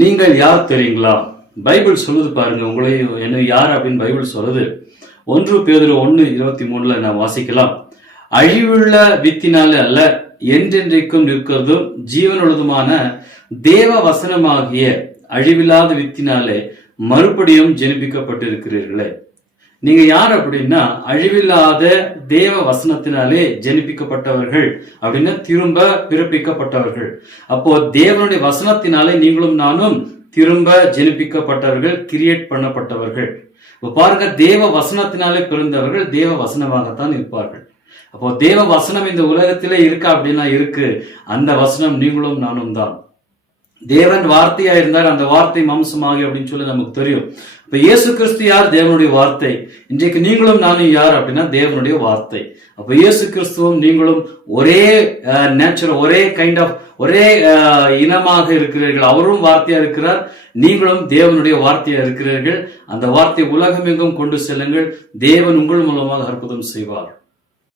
நீங்கள் யார் தெரியுங்களா? பைபிள் சொல்லுது பாருங்க, உங்களையும் என்ன யார் அப்படின்னு பைபிள் சொல்லுது. 1 பேதுரு 1:23 நான் வாசிக்கலாம். அழிவுள்ள வித்தினாலே அல்ல, என்றென்றைக்கும் நிற்கிறதும் ஜீவனுள்ளதுமான தேவ வசனமாகிய அழிவில்லாத வித்தினாலே மறுபடியும் ஜெனிப்பிக்கப்பட்டிருக்கிறீர்களே. நீங்க யார் அப்படின்னா, அழிவில்லாத தேவ வசனத்தினாலே ஜெனிப்பிக்கப்பட்டவர்கள் அப்படின்னா திரும்ப பிறப்பிக்கப்பட்டவர்கள். அப்போ தேவனுடைய வசனத்தினாலே நீங்களும் நானும் திரும்ப ஜெனிப்பிக்கப்பட்டவர்கள், கிரியேட் பண்ணப்பட்டவர்கள். இப்போ பாருங்க, தேவ வசனத்தினாலே பிறந்தவர்கள் தேவ வசனமாகத்தான் இருப்பார்கள். அப்போ தேவ வசனம் இந்த உலகத்திலே இருக்கா அப்படின்னா இருக்கு. அந்த வசனம் நீங்களும் நானும் தான். தேவன் வார்த்தையா இருந்தார், அந்த வார்த்தை மாம்சமாகி அப்படின்னு சொல்லி நமக்கு தெரியும். இப்ப இயேசு கிறிஸ்து யார்? தேவனுடைய வார்த்தை. இன்றைக்கு நீங்களும் நானும் யார் அப்படின்னா தேவனுடைய வார்த்தை. அப்ப இயேசு கிறிஸ்துவும் நீங்களும் ஒரே நேச்சுரல், ஒரே இனமாக இருக்கிறீர்கள். அவரும் வார்த்தையா இருக்கிறார், நீங்களும் தேவனுடைய வார்த்தையா இருக்கிறீர்கள். அந்த வார்த்தை உலகம் எங்கும் கொண்டு செல்லுங்கள். தேவன் உங்கள் மூலமாக அற்புதம் செய்வார்.